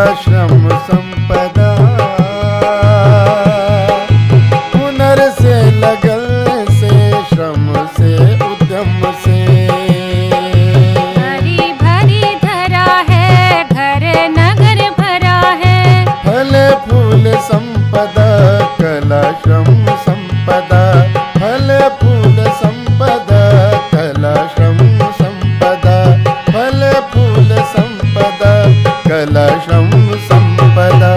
कला श्रम संपदा, हुनर से लगन से श्रम से उद्यम से। हरी भरी धरा है घर नगर भरा है, फल फूल संपदा कला श्रम संपदा, फल फूल संपदा कला श्रम संपदा, फल फूल संपदा कला श्रम संपदा।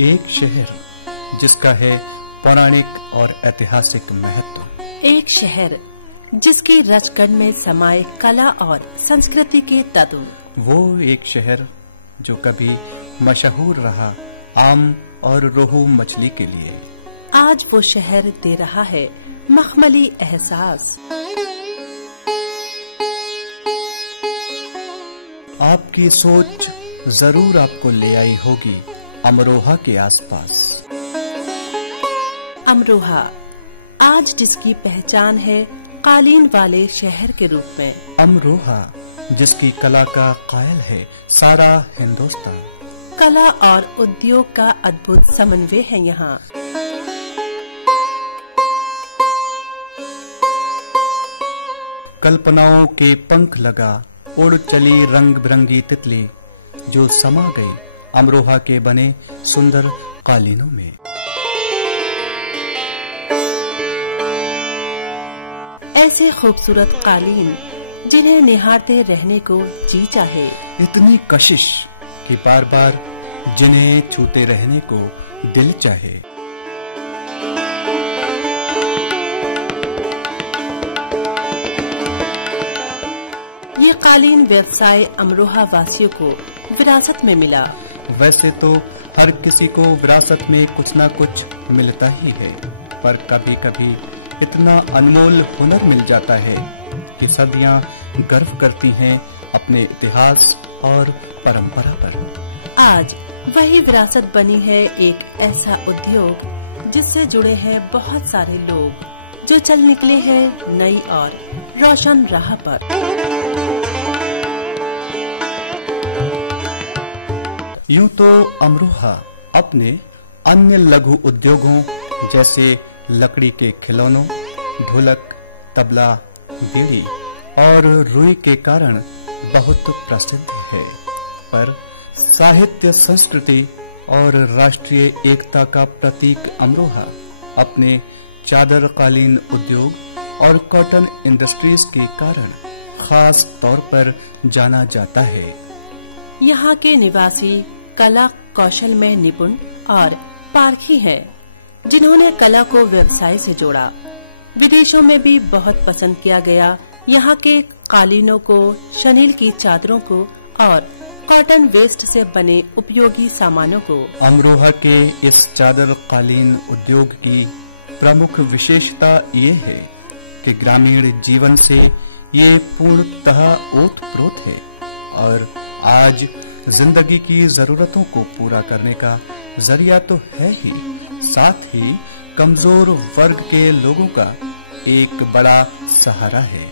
एक शहर जिसका है पौराणिक और ऐतिहासिक महत्व, एक शहर जिसकी रचकन में समाये कला और संस्कृति के तत्व, वो एक शहर जो कभी मशहूर रहा आम और रोहू मछली के लिए, आज वो शहर दे रहा है मखमली एहसास। आपकी सोच जरूर आपको ले आई होगी अमरोहा के आसपास। अमरोहा आज जिसकी पहचान है कालीन वाले शहर के रूप में, अमरोहा जिसकी कला का कायल है सारा हिंदुस्तान। कला और उद्योग का अद्भुत समन्वय है यहाँ। कल्पनाओं के पंख लगा उड़ चली रंग बिरंगी तितली, जो समा गई अमरोहा के बने सुंदर कालीनों में। ऐसे खूबसूरत कालीन जिन्हें निहारते रहने को जी चाहे, इतनी कशिश कि बार बार जिन्हें छूते रहने को दिल चाहे। ये कालीन व्यवसाय अमरोहा वासियों को विरासत में मिला। वैसे तो हर किसी को विरासत में कुछ न कुछ मिलता ही है, पर कभी कभी इतना अनमोल हुनर मिल जाता है कि सदियां गर्व करती हैं अपने इतिहास और परंपरा पर। आज वही विरासत बनी है एक ऐसा उद्योग जिससे जुड़े हैं बहुत सारे लोग, जो चल निकले हैं नई और रोशन राह पर। यूं तो अमरोहा अपने अन्य लघु उद्योगों जैसे लकड़ी के खिलौनों, ढोलक, तबला, बीड़ी और रुई के कारण बहुत प्रसिद्ध है, पर साहित्य, संस्कृति और राष्ट्रीय एकता का प्रतीक अमरोहा अपने चादर कालीन उद्योग और कॉटन इंडस्ट्रीज के कारण खास तौर पर जाना जाता है। यहाँ के निवासी कला कौशल में निपुण और पारखी हैं, जिन्होंने कला को व्यवसाय से जोड़ा। विदेशों में भी बहुत पसंद किया गया यहाँ के कालीनों को, शनील की चादरों को और कॉटन वेस्ट से बने उपयोगी सामानों को। अमरोहा के इस चादर कालीन उद्योग की प्रमुख विशेषता ये है कि ग्रामीण जीवन से ये पूर्णतः ओतप्रोत है और आज जिंदगी की जरूरतों को पूरा करने का जरिया तो है ही, साथ ही कमजोर वर्ग के लोगों का एक बड़ा सहारा है।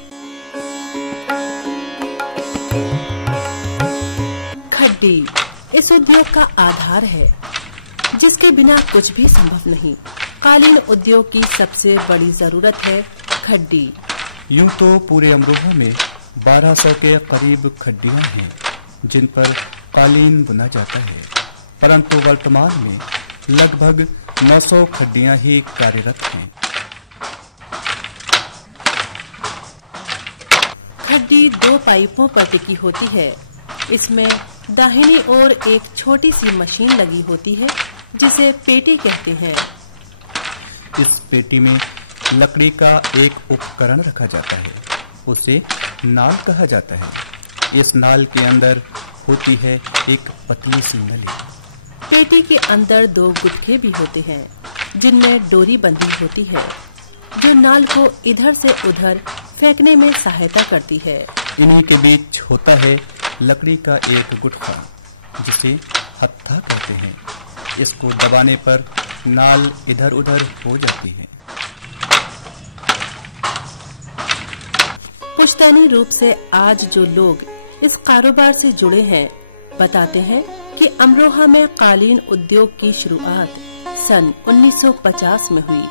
खड्डी इस उद्योग का आधार है, जिसके बिना कुछ भी संभव नहीं। कालीन उद्योग की सबसे बड़ी जरूरत है खड्डी। यूं तो पूरे अमरोहा में 1200 के करीब खड्डियां हैं जिन पर कालीन बुना जाता है, परंतु वर्तमान में लगभग 900 खड्डियां ही कार्यरत हैं। खड्डी 2 पाइपों पर टिकी होती है। इसमें दाहिनी ओर एक छोटी सी मशीन लगी होती है जिसे पेटी कहते हैं। इस पेटी में लकड़ी का एक उपकरण रखा जाता है, उसे नाल कहा जाता है। इस नाल के अंदर होती है एक पतली सी नली। पेटी के अंदर 2 गुटके भी होते हैं जिनमें डोरी बंधी होती है, जो नाल को इधर से उधर फेंकने में सहायता करती है। इन्हीं के बीच होता है लकड़ी का एक गुटका, जिसे हत्था कहते हैं। इसको दबाने पर नाल इधर उधर हो जाती है। पुश्तैनी रूप से आज जो लोग इस कारोबार से जुड़े हैं, बताते हैं कि अमरोहा में कालीन उद्योग की शुरुआत सन 1950 में हुई।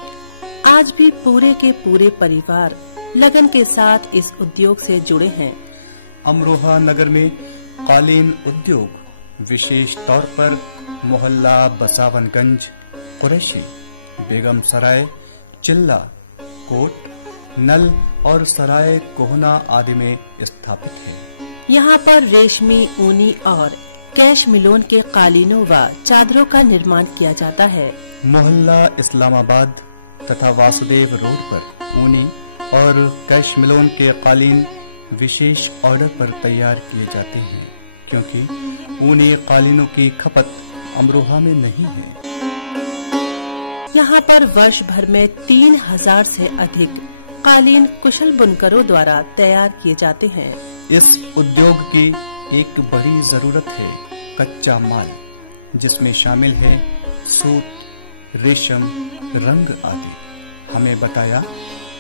आज भी पूरे के पूरे परिवार लगन के साथ इस उद्योग से जुड़े हैं। अमरोहा नगर में कालीन उद्योग विशेष तौर पर मोहल्ला बसावनगंज, कुरैशी, बेगम सराय, चिल्ला, कोट, नल और सराय कोहना आदि में स्थापित है। यहाँ पर रेशमी, ऊनी और कैशमिलोन के कालीनों व चादरों का निर्माण किया जाता है। मोहल्ला इस्लामाबाद तथा वासुदेव रोड पर ऊनी और कैशमिलोन के कालीन विशेष ऑर्डर पर तैयार किए जाते हैं, क्योंकि ऊनी कालीनों की खपत अमरोहा में नहीं है। यहाँ पर वर्ष भर में 3000 से अधिक कालीन कुशल बुनकरों द्वारा तैयार किए जाते हैं। इस उद्योग की एक बड़ी जरूरत है कच्चा माल, जिसमें शामिल है सूत, रेशम, रंग आदि। हमें बताया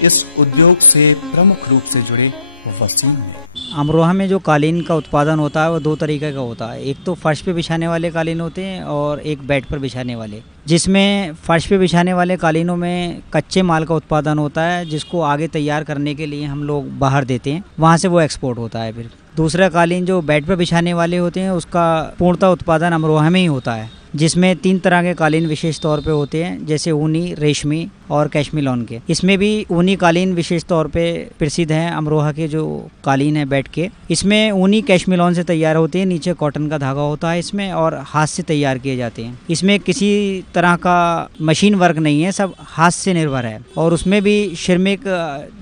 इस उद्योग से प्रमुख रूप से जुड़े वसीम है। अमरोहा में जो कालीन का उत्पादन होता है वो दो तरीके का होता है। एक तो फर्श पे बिछाने वाले कालीन होते हैं और एक बेड पर बिछाने वाले, जिसमें फर्श पे बिछाने वाले कालीनों में कच्चे माल का उत्पादन होता है, जिसको आगे तैयार करने के लिए हम लोग बाहर देते हैं, वहाँ से वो एक्सपोर्ट होता है। फिर दूसरा कालीन जो बेड पर बिछाने वाले होते हैं उसका पूर्णतः उत्पादन अमरोहा में ही होता है, जिसमें 3 तरह के कालीन विशेष तौर पे होते हैं, जैसे ऊनी, रेशमी और कैशमिलोन के। इसमें भी ऊनी कालीन विशेष तौर पे प्रसिद्ध हैं। अमरोहा के जो कालीन है बेड के, इसमें ऊनी कैशमिलोन से तैयार होते हैं, नीचे कॉटन का धागा होता है इसमें, और हाथ से तैयार किए जाते हैं। इसमें किसी तरह का मशीन वर्क नहीं है, सब हाथ से निर्भर है। और उसमें भी श्रमिक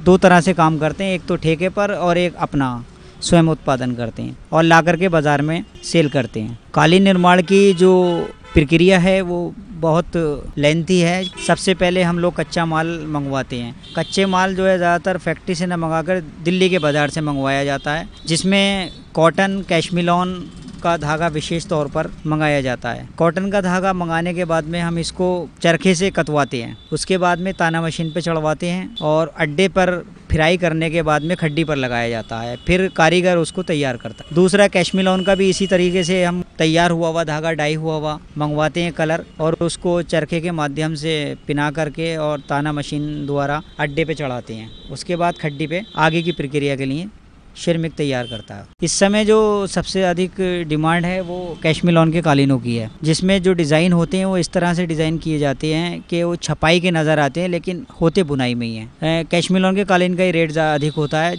2 तरह से काम करते हैं, एक तो ठेके पर और एक अपना स्वयं उत्पादन करते हैं और ला करके बाजार में सेल करते हैं। कालीन निर्माण की जो प्रक्रिया है वो बहुत लेंथी है। सबसे पहले हम लोग कच्चा माल मंगवाते हैं। कच्चे माल जो है ज़्यादातर फैक्ट्री से न मंगाकर दिल्ली के बाज़ार से मंगवाया जाता है, जिसमें कॉटन, कैशमिलोन का धागा विशेष तौर पर मंगाया जाता है। कॉटन का धागा मंगाने के बाद में हम इसको चरखे से कतवाते हैं, उसके बाद में ताना मशीन पे चढ़वाते हैं और अड्डे पर फ्राई करने के बाद में खड्डी पर लगाया जाता है, फिर कारीगर उसको तैयार करता है। दूसरा कैशमिलोन का भी इसी तरीके से हम तैयार हुआ धागा, डाई हुआ मंगवाते हैं कलर, और उसको चरखे के माध्यम से पिना करके और ताना मशीन द्वारा अड्डे पे चढ़ाते हैं। उसके बाद खड्डी पे आगे की प्रक्रिया के लिए श्रमिक तैयार करता है। इस समय जो सबसे अधिक डिमांड है वो कैशमिलोन के कालीनों की है, जिसमें जो डिज़ाइन होते हैं वो इस तरह से डिज़ाइन किए जाते हैं कि वो छपाई के नज़र आते हैं, लेकिन होते बुनाई में ही हैं। कैशमिलोन के कालीन का ही रेट अधिक होता है,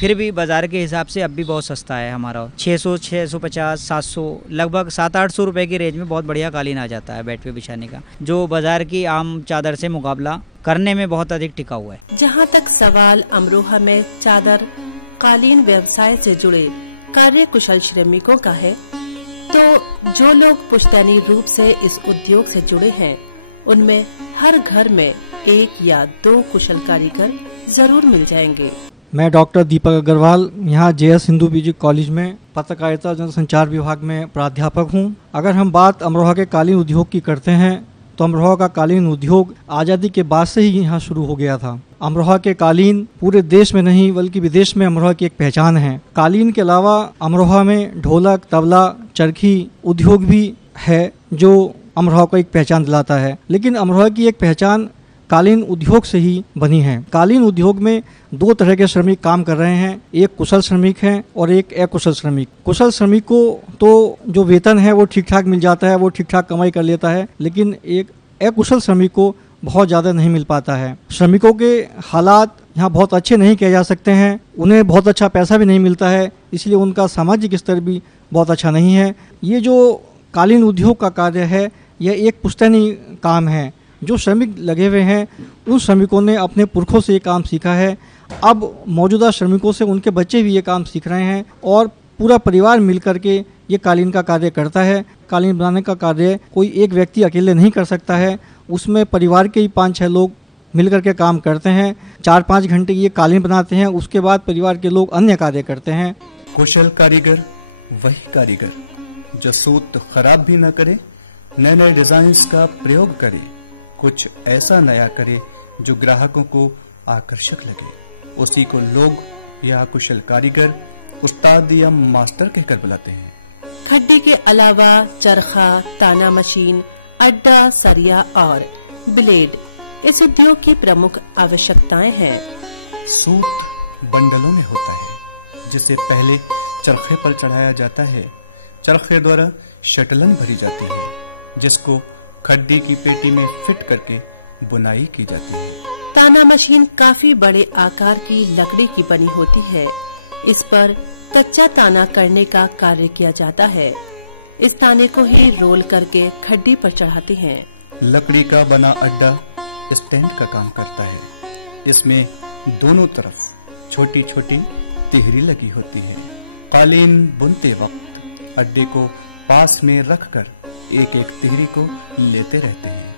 फिर भी बाज़ार के हिसाब से अब भी बहुत सस्ता है हमारा। 600, 650, 700, लगभग 700-800 रुपये की रेंज में बहुत बढ़िया कालीन आ जाता है बेड पे बिछाने का, जो बाज़ार की आम चादर से मुकाबला करने में बहुत अधिक टिकाऊ है। जहाँ तक सवाल अमरोहा में चादर कालीन व्यवसाय से जुड़े कार्य कुशल श्रमिकों का है, तो जो लोग पुश्तैनी रूप से इस उद्योग से जुड़े हैं, उनमें हर घर में 1 या 2 कुशल कारीगर जरूर मिल जाएंगे। मैं डॉक्टर दीपक अग्रवाल यहाँ JS हिंदू पीजी कॉलेज में पत्रकारिता जनसंचार विभाग में प्राध्यापक हूँ। अगर हम बात अमरोहा के कालीन उद्योग की करते हैं तो अमरोहा का कालीन उद्योग आज़ादी के बाद से ही यहाँ शुरू हो गया था। अमरोहा के कालीन पूरे देश में नहीं बल्कि विदेश में अमरोहा की एक पहचान है। कालीन के अलावा अमरोहा में ढोलक, तबला, चरखी उद्योग भी है जो अमरोहा को एक पहचान दिलाता है। लेकिन अमरोहा की एक पहचान कालीन उद्योग से ही बनी है। कालीन उद्योग में 2 तरह के श्रमिक काम कर रहे हैं, एक कुशल श्रमिक हैं और एक अकुशल श्रमिक। कुशल श्रमिक को तो जो वेतन है वो ठीक ठाक मिल जाता है, वो ठीक ठाक कमाई कर लेता है, लेकिन एक अकुशल श्रमिक को बहुत ज़्यादा नहीं मिल पाता है। श्रमिकों के हालात यहाँ बहुत अच्छे नहीं कहे जा सकते हैं, उन्हें बहुत अच्छा पैसा भी नहीं मिलता है, इसलिए उनका सामाजिक स्तर भी बहुत अच्छा नहीं है। ये जो कालीन उद्योग का कार्य है यह एक पुश्तैनी काम है। जो श्रमिक लगे हुए हैं उन श्रमिकों ने अपने पुरखों से ये काम सीखा है। अब मौजूदा श्रमिकों से उनके बच्चे भी ये काम सीख रहे हैं और पूरा परिवार मिल कर के ये कालीन का कार्य करता है। कालीन बनाने का कार्य कोई एक व्यक्ति अकेले नहीं कर सकता है, उसमें परिवार के ही 5-6 लोग मिल कर के काम करते हैं। 4-5 घंटे ये कालीन बनाते हैं, उसके बाद परिवार के लोग अन्य कार्य करते हैं। कुशल कारीगर वही कारीगर जो सूत खराब भी न करे, नए नए डिजाइन्स का प्रयोग करे, कुछ ऐसा नया करे जो ग्राहकों को आकर्षक लगे, उसी को लोग या कुशल कारीगर, उस्ताद या मास्टर कहकर बुलाते हैं। खड्डे के अलावा चरखा, ताना मशीन, अड्डा, सरिया और ब्लेड इस उद्योग की प्रमुख आवश्यकताएं हैं। सूत बंडलों में होता है जिसे पहले चरखे पर चढ़ाया जाता है। चरखे द्वारा शटलन भरी जाती है जिसको खड्डे की पेटी में फिट करके बुनाई की जाती है। ताना मशीन काफी बड़े आकार की लकड़ी की बनी होती है। इस पर कच्चा ताना करने का कार्य किया जाता है। इस ताने को ही रोल करके खड्डी पर चढ़ाते हैं। लकड़ी का बना अड्डा स्टैंड का काम करता है। इसमें दोनों तरफ छोटी छोटी तिहरी लगी होती है। कालीन बुनते वक्त अड्डे को पास में रखकर एक एक तिहरी को लेते रहते हैं।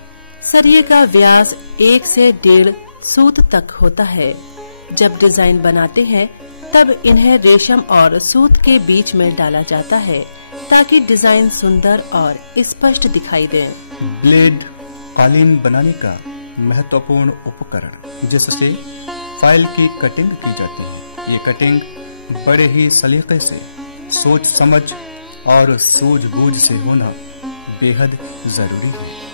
सरिये का व्यास 1 से 1.5 सूत तक होता है। जब डिजाइन बनाते हैं तब इन्हें रेशम और सूत के बीच में डाला जाता है ताकि डिजाइन सुंदर और स्पष्ट दिखाई दे। ब्लेड कालीन बनाने का महत्वपूर्ण उपकरण जिससे फाइल की कटिंग की जाती है। ये कटिंग बड़े ही सलीके से, सोच समझ और सूझबूझ से होना बेहद जरूरी है।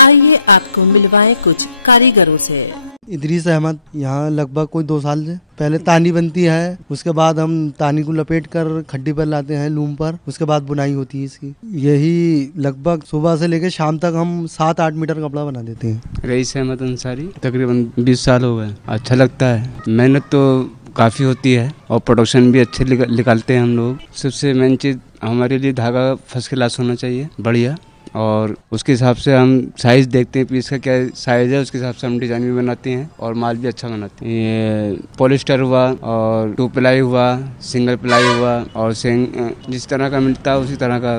आइए आपको मिलवाएं कुछ कारीगरों से। इदरीस अहमद, यहाँ लगभग कोई 2 साल से। पहले तानी बनती है, उसके बाद हम तानी को लपेट कर खड्डी पर लाते हैं लूम पर, उसके बाद बुनाई होती है इसकी। यही लगभग सुबह से लेकर शाम तक हम 7-8 मीटर कपड़ा बना देते हैं। रईस अहमद अंसारी, तकरीबन 20 साल हो गए। अच्छा लगता है, मेहनत तो काफ़ी होती है और प्रोडक्शन भी अच्छे निकालते हैं हम लोग। सबसे मेन चीज़ हमारे लिए धागा फर्स्ट क्लास होना चाहिए, बढ़िया, और उसके हिसाब से हम साइज़ देखते हैं, पीस का क्या साइज़ है, उसके हिसाब से हम डिज़ाइन भी बनाते हैं और माल भी अच्छा बनाते हैं। ये पॉलिस्टर हुआ और 2 प्लाई हुआ, सिंगल प्लाई हुआ और जिस तरह का मिलता है उसी तरह का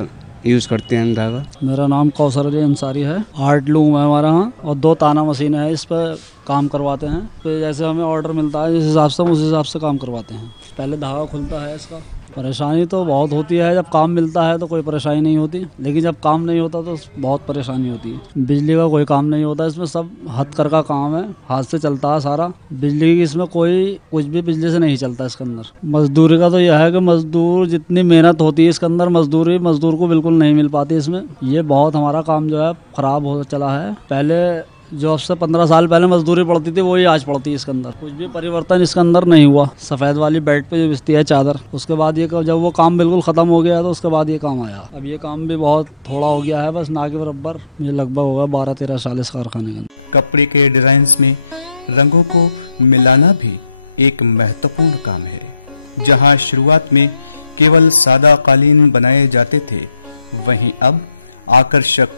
यूज़ करते हैं हम धागा। मेरा नाम कौसर अली अंसारी है। आर्ट लूम है हमारा यहाँ और 2 ताना मशीन है, इस पर काम करवाते हैं। तो जैसे हमें ऑर्डर मिलता है जिस हिसाब से हम उस हिसाब से काम करवाते हैं। पहले धागा खुलता है इसका। परेशानी तो बहुत होती है, जब काम मिलता है तो कोई परेशानी नहीं होती, लेकिन जब काम नहीं होता तो बहुत परेशानी होती है। बिजली का कोई काम नहीं होता इसमें, सब हथकर का काम है, हाथ से चलता है सारा। बिजली की इसमें कुछ भी बिजली से नहीं चलता इसके अंदर। मजदूरी का तो यह है कि मजदूर जितनी मेहनत होती है इसके अंदर, मजदूर को बिल्कुल नहीं मिल पाती इसमें। ये बहुत हमारा काम जो है खराब हो चला है। पहले जो अब से 15 साल पहले मजदूरी पड़ती थी वही आज पड़ती है इसके अंदर। कुछ भी परिवर्तन इसके अंदर नहीं हुआ। सफ़ेद वाली बेड पे जो बिछती है चादर, उसके बाद ये जब वो काम बिल्कुल ख़त्म हो गया तो उसके बाद ये काम आया। अब ये काम भी बहुत थोड़ा हो गया है, बस ना के बराबर। ये लगभग होगा 12-13 साल इस कारखाने का। कपड़े के डिजाइन में रंगों को मिलाना भी एक महत्वपूर्ण काम है। जहाँ शुरुआत में केवल सादा कालीन बनाए जाते थे, वहीं अब आकर्षक,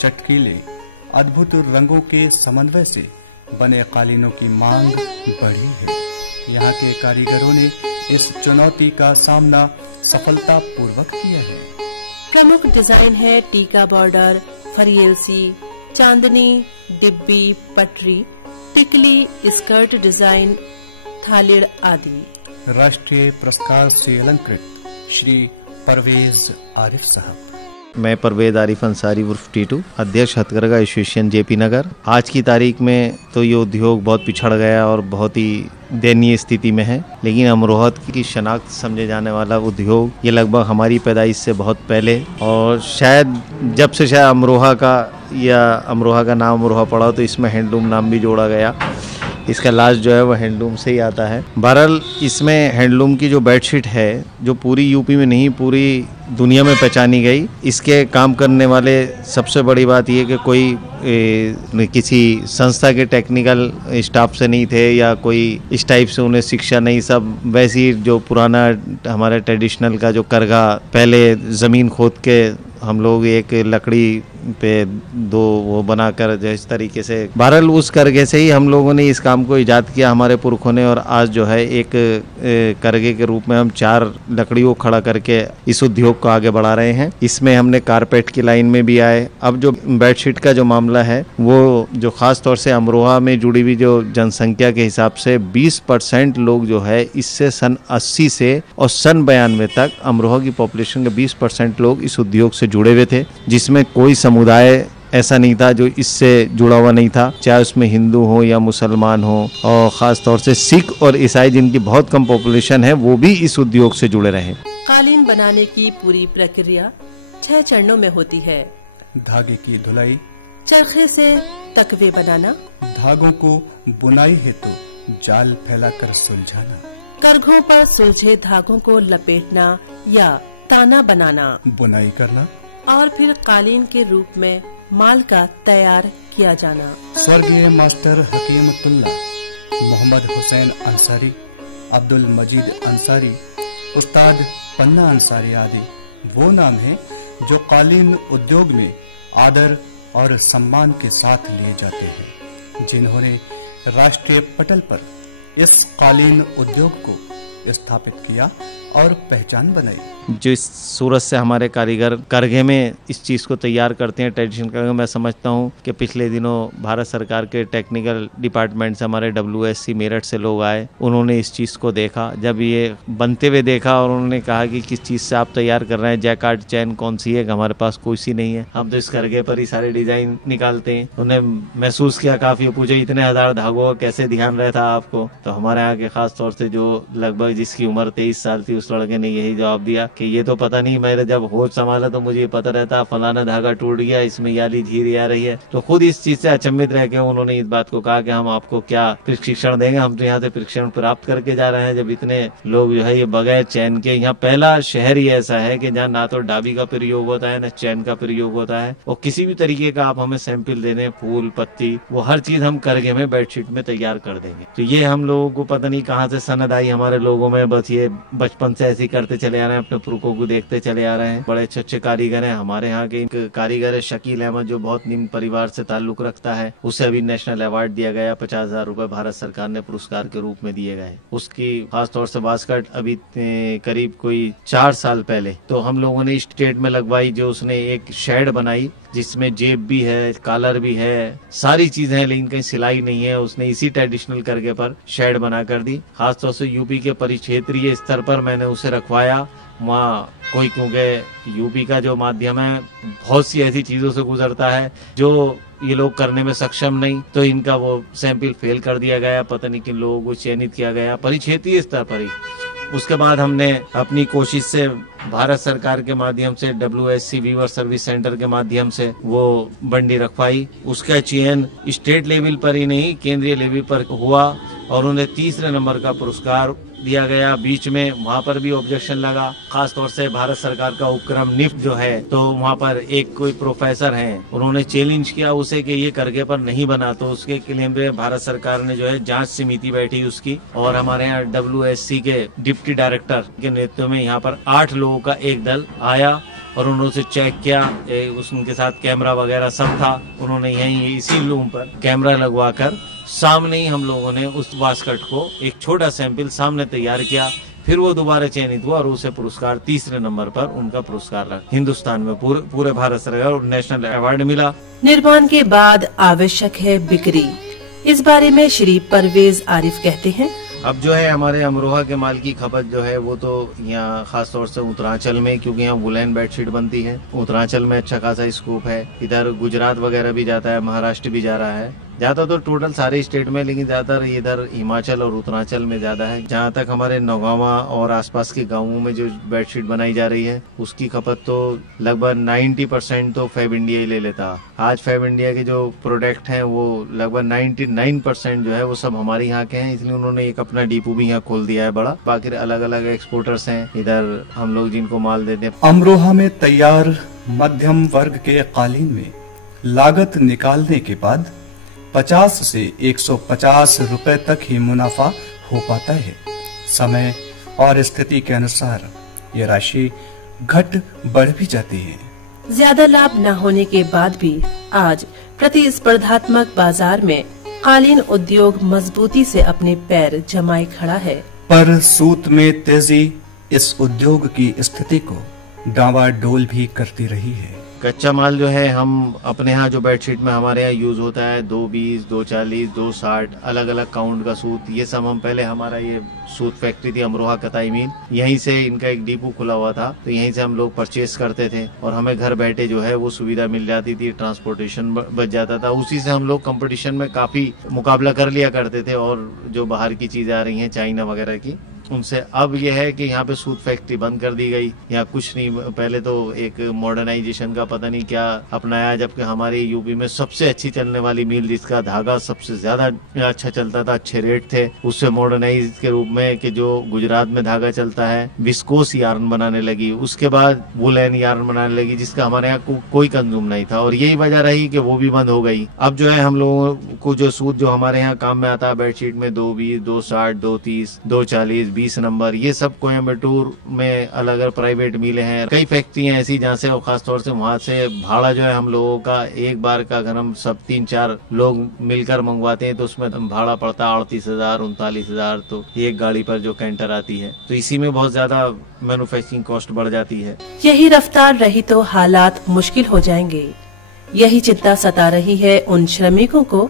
चटकीले, अद्भुत रंगों के समन्वय से बने कालीनों की मांग बढ़ी है। यहाँ के कारीगरों ने इस चुनौती का सामना सफलतापूर्वक किया है। प्रमुख डिजाइन है टीका बॉर्डर, फरियलसी, चांदनी, डिब्बी, पटरी, टिकली, स्कर्ट डिजाइन, थालिड़ आदि। राष्ट्रीय पुरस्कार से अलंकृत श्री परवेज आरिफ साहब। मैं परवेज आरिफ अंसारी उर्फ टीटू, अध्यक्ष हथकरघा एसोसिएशन जेपी नगर। आज की तारीख में तो ये उद्योग बहुत पिछड़ गया और बहुत ही दयनीय स्थिति में है, लेकिन अमरोहा की शनाख्त समझे जाने वाला उद्योग ये लगभग हमारी पैदाइश से बहुत पहले, और शायद जब से शायद अमरोहा का नाम अमरोहा पड़ा तो इसमें हैंडलूम नाम भी जोड़ा गया। इसका लास्ट जो है वो हैंडलूम से ही आता है। बहरहाल इसमें हैंडलूम की जो बेडशीट है, जो पूरी यूपी में नहीं पूरी दुनिया में पहचानी गई। इसके काम करने वाले सबसे बड़ी बात ये कि कोई किसी संस्था के टेक्निकल स्टाफ से नहीं थे या कोई इस टाइप से उन्हें शिक्षा नहीं, सब वैसी जो पुराना हमारा ट्रेडिशनल का जो करघा, पहले ज़मीन खोद के हम लोग एक लकड़ी पे 2 वो बनाकर जो इस तरीके से, बहरहाल उस करघे से ही हम लोगों ने इस काम को ईजाद किया हमारे पुरखों ने। और आज जो है एक करघे के रूप में हम 4 लकड़ियों को खड़ा करके इस उद्योग को आगे बढ़ा रहे हैं। इसमें हमने कारपेट की लाइन में भी आए। अब जो बेडशीट का जो मामला है वो जो खास तौर से अमरोहा में जुड़ी हुई जो जनसंख्या के हिसाब से 20% लोग जो है इससे सन 80 से और सन 92 तक अमरोहा की पॉपुलेशन के 20% लोग इस उद्योग से जुड़े हुए थे, जिसमें कोई समुदाय ऐसा नहीं था जो इससे जुड़ा हुआ नहीं था, चाहे उसमें हिंदू हो या मुसलमान हो, और ख़ास तौर से सिख और ईसाई जिनकी बहुत कम पॉपुलेशन है वो भी इस उद्योग से जुड़े रहे। कालीन बनाने की पूरी प्रक्रिया 6 चरणों में होती है। धागे की धुलाई, चरखे से तकवे बनाना, धागों को बुनाई हेतु जाल फैलाकर सुलझाना, करघों पर सुलझे धागों को लपेटना या ताना बनाना, बुनाई करना और फिर कालीन के रूप में माल का तैयार किया जाना। स्वर्गीय मास्टर हकीमतुल्लाह, मोहम्मद हुसैन अंसारी, अब्दुल मजीद अंसारी, उस्ताद पन्ना अंसारी आदि वो नाम हैं जो कालीन उद्योग में आदर और सम्मान के साथ लिए जाते हैं, जिन्होंने राष्ट्रीय पटल पर इस कालीन उद्योग को स्थापित किया और पहचान बनाई। जो इस सूरत से हमारे कारीगर करघे में इस चीज़ को तैयार करते हैं, ट्रेडिशनल करघे, मैं समझता हूँ कि पिछले दिनों भारत सरकार के टेक्निकल डिपार्टमेंट से हमारे WSC मेरठ से लोग आए, उन्होंने इस चीज़ को देखा, जब ये बनते हुए देखा और उन्होंने कहा कि किस चीज़ से आप तैयार कर रहे हैं, जैकार्ड चैन कौन सी है, हमारे पास कोई सी नहीं है, हम तो इस करघे पर ही सारे डिजाइन निकालते हैं। उन्हें महसूस किया, काफी पूछे इतने हजार धागों का कैसे ध्यान रहता आपको, तो हमारे यहाँ के खास तौर से जो लगभग जिसकी उम्र 23 साल थी उस लड़के ने यही जवाब दिया कि ये तो पता नहीं, मैंने जब होश संभाला तो मुझे पता रहता फलाना धागा टूट गया, इसमें याली झीरी आ रही है। तो खुद इस चीज से अचंभित रह के उन्होंने इस बात को कहा कि हम आपको क्या प्रशिक्षण देंगे, हम तो यहाँ से प्रशिक्षण प्राप्त करके जा रहे हैं। जब इतने लोग जो है ये बगैर चैन के, यहाँ पहला शहर ही ऐसा है कि जहाँ ना तो डाबी का प्रयोग होता है, न चैन का प्रयोग होता है, और किसी भी तरीके का आप हमें सैंपल दे दें, फूल पत्ती, वो हर चीज हम करघे में बेडशीट में तैयार कर देंगे। तो ये हम लोगों को पता नहीं कहाँ से सनद आई हमारे लोगों में, बस ये बचपन से ऐसे करते चले आ रहे हैं, अपने पुरखों को देखते चले आ रहे हैं। बड़े अच्छे अच्छे कारीगर हैं हमारे यहाँ के। कारीगर है शकील अहमद, जो बहुत निम्न परिवार से ताल्लुक रखता है, उसे अभी नेशनल अवार्ड दिया गया, 50,000 रुपए भारत सरकार ने पुरस्कार के रूप में दिए गए। उसकी खास तौर से बास्केट अभी करीब कोई 4 साल पहले तो हम लोगों ने स्टेट में लगवाई, जो उसने एक शेड बनाई जिसमें जेब भी है, कॉलर भी है, सारी चीजें हैं, लेकिन कहीं सिलाई नहीं है। उसने इसी ट्रेडिशनल करके पर शेड बना कर दी। खासतौर से यूपी के परिक्षेत्रीय स्तर पर मैंने उसे रखवाया वहाँ कोई, क्योंकि यूपी का जो माध्यम है बहुत सी ऐसी चीजों से गुजरता है जो ये लोग करने में सक्षम नहीं, तो इनका वो सैंपल फेल कर दिया गया, पता नहीं किन लोगों को चयनित किया गया परिक्षेत्रीय स्तर पर ही। उसके बाद हमने अपनी कोशिश से भारत सरकार के माध्यम से WSC वीवर सर्विस सेंटर के माध्यम से वो बंडी रखवाई। उसका चयन स्टेट लेवल पर ही नहीं केंद्रीय लेवल पर हुआ और उन्हें 3रे नंबर का पुरस्कार दिया गया। बीच में वहाँ पर भी ऑब्जेक्शन लगा, खास तौर से भारत सरकार का उपक्रम निफ्ट जो है, तो वहाँ पर एक कोई प्रोफेसर हैं, उन्होंने चैलेंज किया उसे कि ये करघे पर नहीं बना, तो उसके क्लेम पे भारत सरकार ने जो है जांच समिति बैठी उसकी, और हमारे यहाँ WSC के डिप्टी डायरेक्टर के नेतृत्व में यहाँ पर 8 लोगों का एक दल आया और उन्होंने चेक किया, उनके साथ कैमरा वगैरह सब था। उन्होंने यही इसी लूम पर कैमरा लगवा कर सामने ही हम लोगों ने उस बास्केट को एक छोटा सैंपल सामने तैयार किया। फिर वो दोबारा चयनित हुआ और उसे पुरस्कार 3रे नंबर पर उनका पुरस्कार हिंदुस्तान में पूरे भारत सरकार और नेशनल अवार्ड मिला। निर्माण के बाद आवश्यक है बिक्री, इस बारे में श्री परवेज आरिफ कहते हैं। अब जो है हमारे अमरोहा के माल की खपत जो है वो तो यहाँ खास तौर से उत्तरांचल में, क्योंकि यहाँ वुलन बेडशीट बनती है, उत्तरांचल में अच्छा खासा स्कोप है। इधर गुजरात वगैरह भी जाता है, महाराष्ट्र भी जा रहा है, ज्यादा तो टोटल सारे स्टेट में, लेकिन ज्यादातर इधर हिमाचल और उत्तरांचल में ज्यादा है। जहाँ तक हमारे नौगावा और आसपास के गाँवों में जो बेडशीट बनाई जा रही है उसकी खपत तो लगभग 90% तो फैब इंडिया ही ले लेता। आज फैब इंडिया के जो प्रोडक्ट हैं वो लगभग 99% जो है वो सब हमारे यहाँ के हैं, इसलिए उन्होंने एक अपना डिपो भी यहाँ खोल दिया है बड़ा। बाकी अलग अलग एक्सपोर्टर्स हैं इधर हम लोग जिनको माल देते हैं। अमरोहा में तैयार मध्यम वर्ग के कालीन में लागत निकालने के बाद 50 से 150 रुपए तक ही मुनाफा हो पाता है। समय और स्थिति के अनुसार ये राशि घट बढ़ भी जाती है। ज्यादा लाभ न होने के बाद भी आज प्रतिस्पर्धात्मक बाजार में कालीन उद्योग मजबूती से अपने पैर जमाए खड़ा है। पर सूत में तेजी इस उद्योग की स्थिति को डावाडोल भी करती रही है। कच्चा माल जो है हम अपने यहाँ जो बेडशीट में हमारे यहाँ यूज होता है 220, 240, 260 अलग अलग काउंट का सूत, ये सब हम पहले, हमारा ये सूत फैक्ट्री थी अमरोहा कताई मिल, यहीं से इनका एक डिपो खुला हुआ था, तो यहीं से हम लोग परचेस करते थे और हमें घर बैठे जो है वो सुविधा मिल जाती थी, ट्रांसपोर्टेशन बच जाता था। उसी से हम लोग कंपटीशन में काफी मुकाबला कर लिया करते थे। और जो बाहर की चीजें आ रही हैं चाइना वगैरह की, उनसे। अब यह है कि यहाँ पे सूत फैक्ट्री बंद कर दी गई, या कुछ नहीं, पहले तो एक मॉडर्नाइजेशन का पता नहीं क्या अपनाया, जबकि हमारे यूपी में सबसे अच्छी चलने वाली मिल जिसका धागा सबसे ज्यादा अच्छा चलता था, अच्छे रेट थे, उससे मॉडर्नाइज के रूप में कि जो गुजरात में धागा चलता है विस्कोस यार्न बनाने लगी, उसके बाद वुलन यार्न बनाने लगी, जिसका हमारे यहाँ कोई कंज्यूम नहीं था, और यही वजह रही कि वो भी बंद हो गई। अब जो है हम लोगों को जो सूत जो हमारे यहाँ काम में आता है बेडशीट में 220, 260, 230, 240, 20 नंबर, ये सब कोयम्बटूर में अलग अलग प्राइवेट मिले हैं। कई फैक्ट्रियां ऐसी जहाँ से, और खासतौर से वहाँ से भाड़ा जो है हम लोगों का एक बार का, अगर हम सब 3-4 लोग मिलकर मंगवाते हैं तो उसमें भाड़ा पड़ता है 38,000, 39,000, तो एक गाड़ी पर जो कैंटर आती है, तो इसी में बहुत ज्यादा मैन्युफैक्चरिंग कॉस्ट बढ़ जाती है। यही रफ्तार रही तो हालात मुश्किल हो जाएंगे। यही चिंता सता रही है उन श्रमिकों को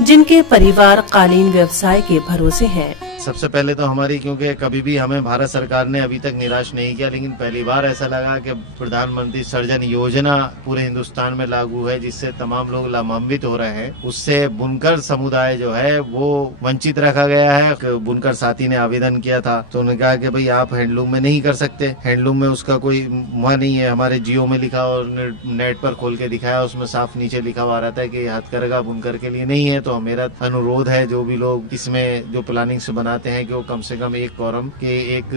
जिनके परिवार कालीन व्यवसाय के भरोसे हैं। सबसे पहले तो हमारी, क्योंकि कभी भी हमें भारत सरकार ने अभी तक निराश नहीं किया, लेकिन पहली बार ऐसा लगा कि प्रधानमंत्री सृजन योजना पूरे हिंदुस्तान में लागू है, जिससे तमाम लोग लाभान्वित हो रहे हैं। उससे बुनकर समुदाय जो है वो वंचित रखा गया है। बुनकर साथी ने आवेदन किया था तो उन्होंने कहा कि भाई आप हैंडलूम में नहीं कर सकते, हैंडलूम में उसका कोई वह नहीं है। हमारे जियो में लिखा और नेट पर खोल के दिखाया, उसमें साफ नीचे लिखा हुआ रहता है कि हथकरघा बुनकर के लिए नहीं है। तो मेरा अनुरोध है जो भी लोग इसमें जो प्लानिंग से बनाते हैं कि वो कम से कम एक कॉलम के एक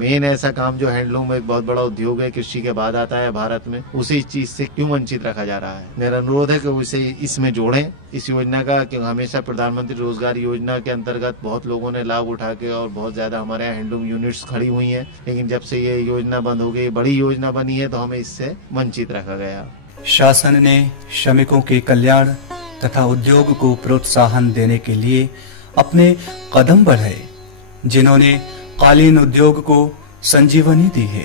मेन ऐसा काम जो हैंडलूम एक बहुत बड़ा उद्योग है, कृषि के बाद आता है भारत में, उसी चीज से क्यों वंचित रखा जा रहा है। मेरा अनुरोध है कि उसे इसमें जोड़ें, इस योजना का, क्योंकि हमेशा प्रधानमंत्री रोजगार योजना के अंतर्गत बहुत लोगों ने लाभ उठा के और बहुत ज्यादा हमारे यहाँ हैंडलूम यूनिट्स खड़ी हुई हैं, लेकिन जब से ये योजना बंद हो गई, बड़ी योजना बनी है, तो हमें इससे वंचित रखा गया। शासन ने श्रमिकों के कल्याण तथा उद्योग को प्रोत्साहन देने के लिए अपने कदम बढ़ाए, जिन्होंने कालीन उद्योग को संजीवनी दी है।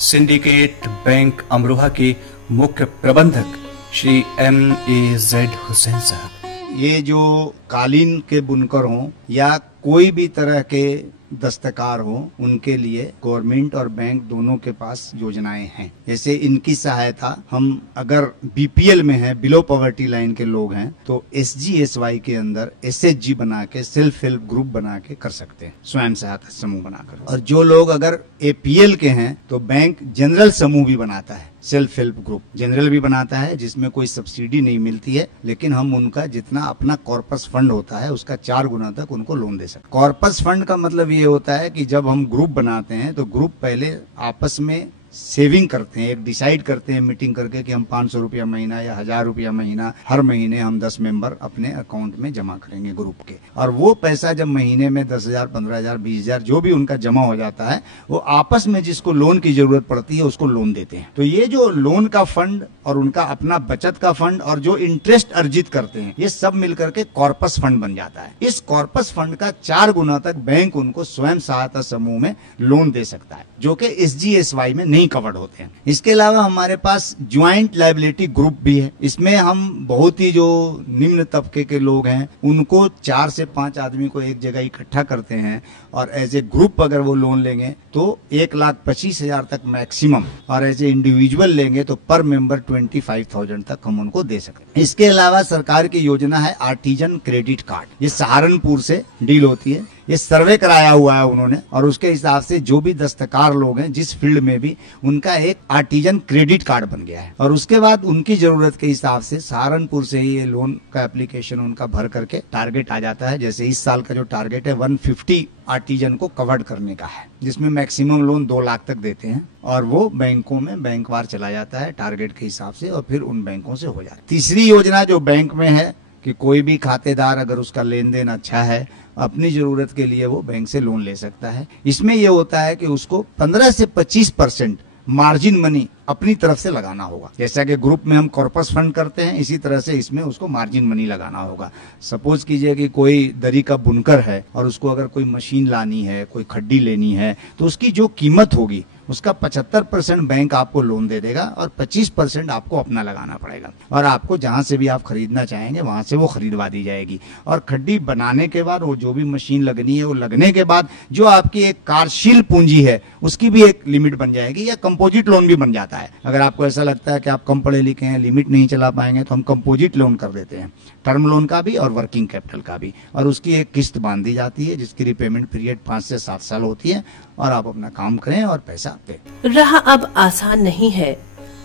सिंडिकेट बैंक अमरोहा के मुख्य प्रबंधक श्री MAZ हुसैन साहब। ये जो कालीन के बुनकर हों या कोई भी तरह के दस्तकार हो, उनके लिए गवर्नमेंट और बैंक दोनों के पास योजनाएं हैं। जैसे इनकी सहायता हम अगर BPL में है, बिलो पॉवर्टी लाइन के लोग हैं, तो SGSY के अंदर SHG बना के, सेल्फ हेल्प ग्रुप बना के कर सकते हैं, स्वयं सहायता समूह बनाकर। और जो लोग अगर APL के हैं तो बैंक जनरल समूह भी बनाता है, सेल्फ हेल्प ग्रुप जनरल भी बनाता है, जिसमें कोई सब्सिडी नहीं मिलती है, लेकिन हम उनका जितना अपना कॉर्पस फंड होता है उसका 4 गुना तक उनको लोन दे सकते। कॉर्पस फंड का मतलब ये होता है कि जब हम ग्रुप बनाते हैं तो ग्रुप पहले आपस में सेविंग करते हैं, एक डिसाइड करते हैं मीटिंग करके कि हम 500 रुपया महीना या 1000 रुपया महीना हर महीने हम 10 मेंबर अपने अकाउंट में जमा करेंगे ग्रुप के, और वो पैसा जब महीने में 10,000, 15,000, 20,000 जो भी उनका जमा हो जाता है, वो आपस में जिसको लोन की जरूरत पड़ती है उसको लोन देते हैं। तो ये जो लोन का फंड और उनका अपना बचत का फंड और जो इंटरेस्ट अर्जित करते हैं, ये सब मिलकर के कॉर्पस फंड बन जाता है। इस कॉर्पस फंड का 4 गुना तक बैंक उनको स्वयं सहायता समूह में लोन दे सकता है, जो कि SGSY में नहीं कवर्ड होते हैं। इसके अलावा हमारे पास ज्वाइंट लायबिलिटी ग्रुप भी है। इसमें हम बहुत ही जो निम्न तबके के लोग हैं उनको 4 से 5 आदमी को एक जगह इकट्ठा करते हैं, और एज ए ग्रुप अगर वो लोन लेंगे तो 1,25,000 तक मैक्सिमम, और एज ए इंडिविजुअल लेंगे तो पर मेंबर 25,000 तक हम उनको दे सकते हैं। इसके अलावा सरकार की योजना है आर्टिजन क्रेडिट कार्ड। ये सहारनपुर से डील होती है, ये सर्वे कराया हुआ है उन्होंने, और उसके हिसाब से जो भी दस्तकार लोग हैं जिस फील्ड में भी, उनका एक आर्टिजन क्रेडिट कार्ड बन गया है। और उसके बाद उनकी जरूरत के हिसाब से सहारनपुर से ही ये लोन का एप्लीकेशन उनका भर करके टारगेट आ जाता है। जैसे इस साल का जो टारगेट है 150 आर्टिजन को कवर्ड करने का है, जिसमें मैक्सिमम लोन 2 लाख तक देते हैं, और वो बैंकों में बैंकवार चला जाता है टारगेट के हिसाब से, और फिर उन बैंकों से हो जाता है। तीसरी योजना जो बैंक में है कि कोई भी खातेदार अगर उसका लेन देन अच्छा है, अपनी जरूरत के लिए वो बैंक से लोन ले सकता है। इसमें यह होता है कि उसको 15 से 25% मार्जिन मनी अपनी तरफ से लगाना होगा। जैसा कि ग्रुप में हम कॉर्पस फंड करते हैं, इसी तरह से इसमें उसको मार्जिन मनी लगाना होगा। सपोज कीजिए कि कोई दरी का बुनकर है और उसको अगर कोई मशीन लानी है, कोई खड्डी लेनी है, तो उसकी जो कीमत होगी उसका 75% बैंक आपको लोन दे देगा और 25% आपको अपना लगाना पड़ेगा, और आपको जहां से भी आप खरीदना चाहेंगे वहां से वो खरीदवा दी जाएगी। और खड्डी बनाने के बाद वो जो भी मशीन लगनी है वो लगने के बाद जो आपकी एक कार्यशील पूंजी है उसकी भी एक लिमिट बन जाएगी, या कंपोजिट लोन भी बन जाता है। अगर आपको ऐसा लगता है कि आप कम पढ़े लिखे हैं, लिमिट नहीं चला पाएंगे, तो हम कंपोजिट लोन कर देते हैं, टर्म लोन का भी और वर्किंग कैपिटल का भी, और उसकी एक किस्त बांध दी जाती है जिसकी रिपेमेंट पीरियड 5 से 7 साल होती है, और आप अपना काम करें और पैसा दें। राह अब आसान नहीं है।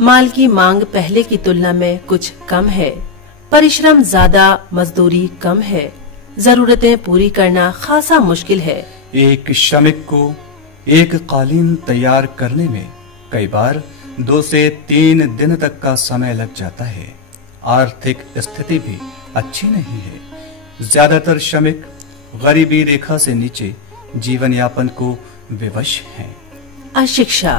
माल की मांग पहले की तुलना में कुछ कम है, परिश्रम ज्यादा, मजदूरी कम है, जरूरतें पूरी करना खासा मुश्किल है। एक श्रमिक को एक कालीन तैयार करने में कई बार 2 से 3 दिन तक का समय लग जाता है। आर्थिक स्थिति भी अच्छी नहीं है। ज्यादातर श्रमिक गरीबी रेखा से नीचे जीवन यापन को विवश हैं। अशिक्षा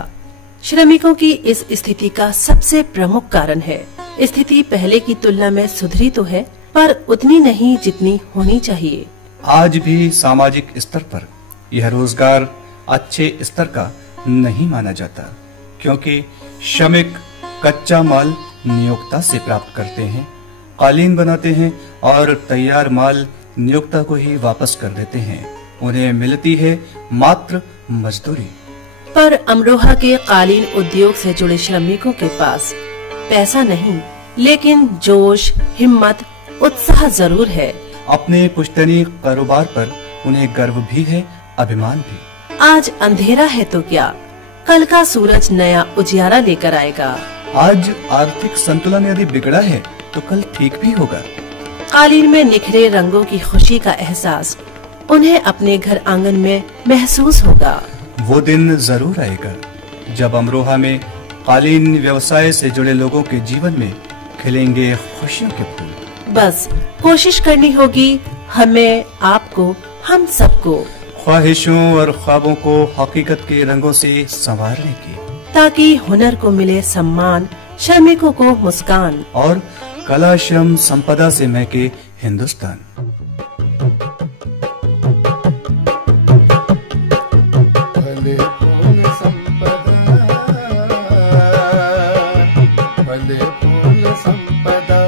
श्रमिकों की इस स्थिति का सबसे प्रमुख कारण है। स्थिति पहले की तुलना में सुधरी तो है, पर उतनी नहीं जितनी होनी चाहिए। आज भी सामाजिक स्तर पर यह रोजगार अच्छे स्तर का नहीं माना जाता, क्योंकि श्रमिक कच्चा माल नियोक्ता से प्राप्त करते हैं, कालीन बनाते हैं और तैयार माल नियोक्ता को ही वापस कर देते हैं। उन्हें मिलती है मात्र मजदूरी। पर अमरोहा के कालीन उद्योग से जुड़े श्रमिकों के पास पैसा नहीं, लेकिन जोश, हिम्मत, उत्साह जरूर है। अपने पुश्तैनी कारोबार पर उन्हें गर्व भी है, अभिमान भी। आज अंधेरा है तो क्या, कल का सूरज नया उजियारा लेकर आएगा। आज आर्थिक संतुलन यदि बिगड़ा है तो कल ठीक भी होगा। कालीन में निखरे रंगों की खुशी का एहसास उन्हें अपने घर आंगन में महसूस होगा। वो दिन जरूर आएगा जब अमरोहा में कालीन व्यवसाय से जुड़े लोगों के जीवन में खिलेंगे खुशियों के फूल। बस कोशिश करनी होगी हमें, आपको, हम सबको, ख्वाहिशों और ख्वाबों को हकीकत के रंगों से संवारने की, ताकि हुनर को मिले सम्मान, श्रमिकों को मुस्कान, और कला श्रम संपदा से महके हिंदुस्तान। भले फूल संपदा, भले फूल संपदा,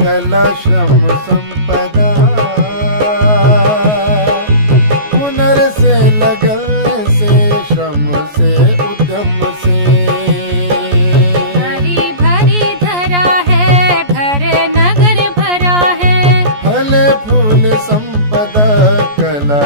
कला श्रम संपदा, हुनर से, लगन से, श्रम से, उद्यम से। भरी भरी धरा है, घर नगर भरा है। फल फूल संपदा, कला